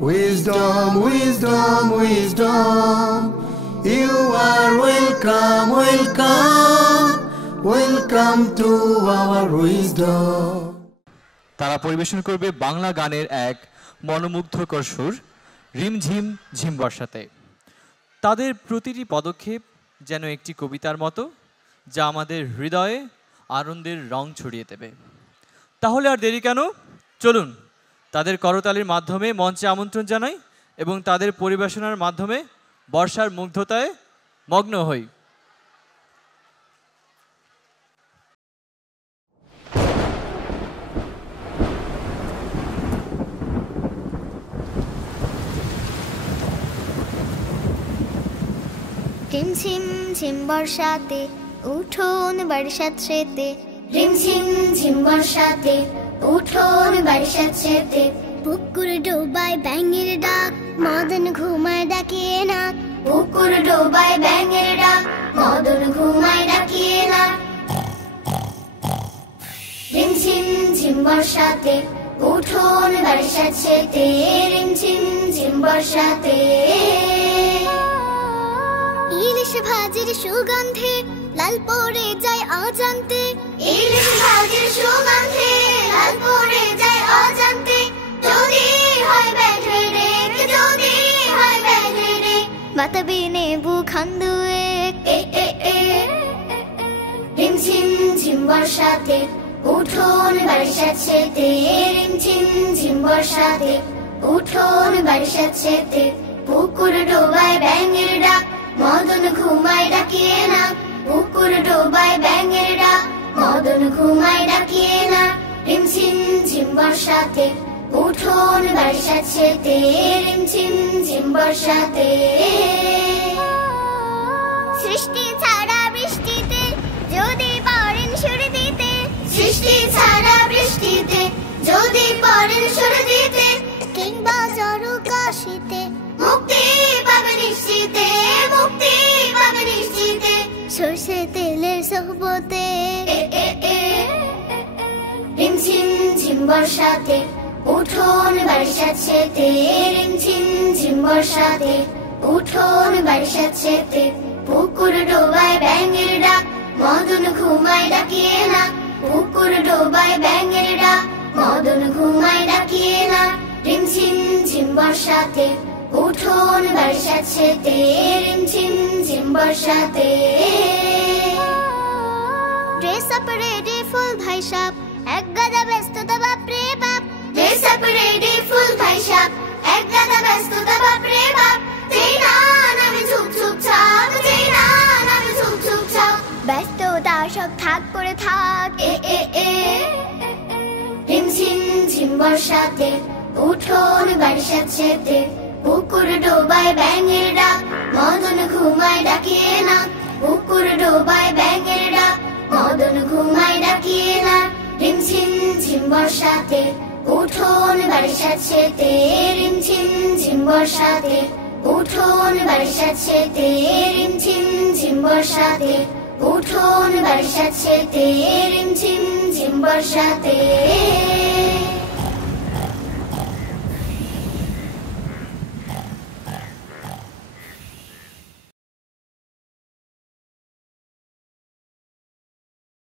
Wisdom, wisdom, wisdom. You are welcome, welcome, welcome to our wisdom. তারা পরিবেশন করবে বাংলা গানের এক মনোমুগ্ধকর সুর রিমঝিম ঝিম বর্ষাতে। তাদের প্রতিটি পদক্ষেপ যেন একটি কবিতার মতো, যা আমাদের হৃদয়ে আনন্দের রং ছড়িয়ে দেবে। তাহলে আর দেরি কেন, চলুন তাদের করতালির মাধ্যমে মঞ্চে আমন্ত্রণ জানাই এবং তাদের পরিবেশনার মাধ্যমে বর্ষার মুগ্ধতায় মগ্ন হই। ঝিমঝিম ঝিম বর্ষাতে উঠোন বারিশাত সেতে, ঝিমঝিম ঝিম বর্ষাতে উঠোন বারিশাত সেতে, পুকুর ডোবায় ব্যাঙের ডাক মদন ঘুমায় ডাকিয়ে না, পুকুর ডোবায় ব্যাঙের ডাক মদন ঘুমায় ডাকিয়ে না। ঝিমঝিম ঝিম বর্ষাতে উঠোন বারিশাত সেতে, ঝিমঝিম ঝিম বর্ষাতে। ইলিশ ভাজির সুগন্ধে লাল পড়ে যায় অজান্তে, ইলিশ ভাজির সুগন্ধে লাল পড়ে যায় অজান্তে, যদি হয় ব্যাঘ্রে রেক, যদি হয় ব্যাঘ্রে রেক, বাতাবি নেবু খান্দুয়ে ঝিমঝিম ঝিম বর্ষাতে উঠোন বারিশাত সেতে, ঝিমঝিম ঝিম বর্ষাতে উঠোন বারিশাত সেতে, পুকুর ডোবায় ব্যাঙের ডাক মদন ঘুমায় ডাকিয়ে না, পুকুর ডোবায় ব্যাঙের ডাক মদন ঘুমায় ডাকিয়ে না। ঝিমঝিম ঝিম বর্ষাতে উঠোন বারিশাত সেতে, ঝিমঝিম ঝিম বর্ষাতে। সৃষ্টি ছাড়া বৃষ্টিতে যদি পড়েন সুর দিতে, সৃষ্টি ছাড়া বৃষ্টিতে যদি পড়েন সুর দিতে, কিংবা ঝড় কাশিতে মুক্তি পাবে নিশ্চিতে, মুক্তি পাবে নিশ্চিতে, সরষে তেলের সোহবতে। ঝিমঝিম ঝিম বর্ষাতে উঠোন বারিশাত সেতে, ঝিমঝিম ঝিম বর্ষাতে উঠোন বারিশাত সেতে, পুকুর ডোবায় ব্যাঙের ডাক মদন ঘুমায় ডাকিয়ে না, পুকুর ডোবায় ব্যাঙের ডাক মদন ঘুমায় ডাকিয়ে না। ঝিমঝিম ঝিম বর্ষাতে উঠোন বারিশাত সেতে, ঝিমঝিম ঝিম বর্ষাতে। ড্রেস আপ রেডি ফুল ভাই সাপ, এক গাদা ব্যস্ততা বাপরে বাপ, ড্রেস আপ রেডি ফুল ভাই সাপ, এক গাদা ব্যস্ততা বাপরে বাপ, যেই না নামে ঝুপ ঝুপ ছাপ, যেই না নামে ঝুপ ঝুপ ছাপ, ব্যস্ততা সব থাক করে থাক। ঝিমঝিম ঝিম বর্ষাতে উঠোন বারিশাত সেতে, পুকুর ডোবায় ব্যাঙের ডাক মদন ঘুমায় ডাকিয়ে না, পুকুর ডোবায় ব্যাঙের ডাক মদন ঘুমায় ডাকিয়ে না। ঝিমঝিম ঝিম বর্ষাতে উঠোন বারিশাত সেতে, ঝিমঝিম ঝিম বর্ষাতে উঠোন বারিশাত সেতে, ঝিমঝিম ঝিম বর্ষাতে উঠোন বারিশাত সেতে, ঝিমঝিম ঝিম বর্ষাতে।